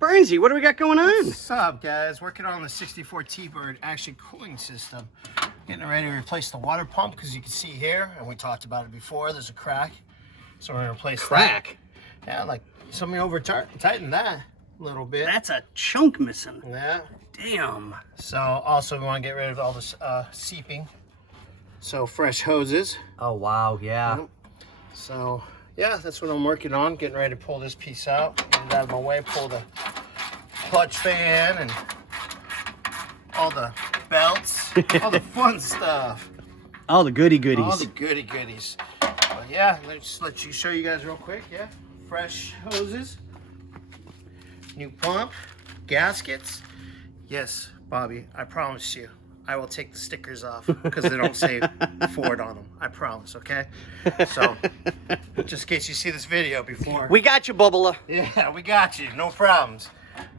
Burnsy, what do we got going on? What's up, guys? Working on the 64 T-Bird actually cooling system. Getting ready to replace the water pump because you can see here, and we talked about it before, there's a crack. So we're going to replace Crack? that. Yeah, like somebody over tighten that a little bit. That's a chunk missing. Yeah. Damn. So also we want to get rid of all this seeping. So fresh hoses. Oh, wow, yeah. Yep. So yeah, that's what I'm working on. Getting ready to pull this piece out. Get it out of my way, pull the clutch fan and all the belts, all the fun stuff. All the goody goodies. All the goody goodies. But yeah, let's let you show you guys real quick. Yeah, fresh hoses, new pump, gaskets. Yes, Bobby, I promise you, I will take the stickers off because they don't say Ford on them. I promise, okay? So, just in case you see this video before. We got you, Bubba. Yeah, we got you. No problems.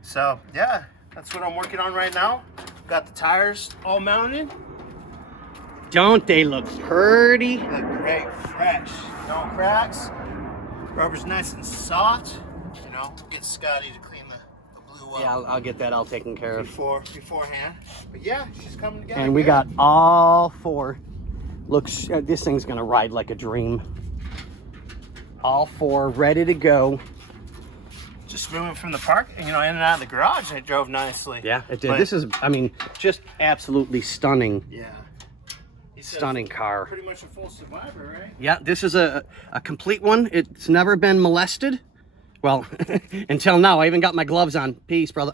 So, yeah, that's what I'm working on right now. Got the tires all mounted. Don't they look pretty? Look great, fresh. No cracks. Rubber's nice and soft. You know, get Scotty to clean the blue up. Yeah, I'll get that all taken care of. Beforehand. But yeah, she's coming together. And we good. got all four. Looks, this thing's gonna ride like a dream. All four ready to go. Just moving from the park, you know, in and out of the garage, it drove nicely. Yeah, it did. But, This is, I mean, just absolutely stunning. yeah. He said Stunning car. Pretty much a full survivor, right? Yeah, this is a complete one. It's never been molested. Well, until now. I even got my gloves on. Peace, brother.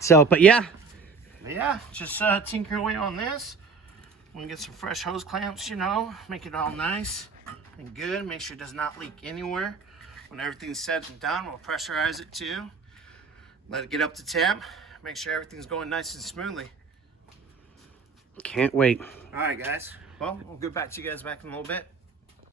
So, but yeah. Yeah, just tinkering away on this. We're gonna get some fresh hose clamps, you know, make it all nice and good. Make sure it does not leak anywhere. When everything's said and done, we'll pressurize it too. Let it get up to temp. Make sure everything's going nice and smoothly. Can't wait. All right, guys. Well, we'll get back to you guys back in a little bit.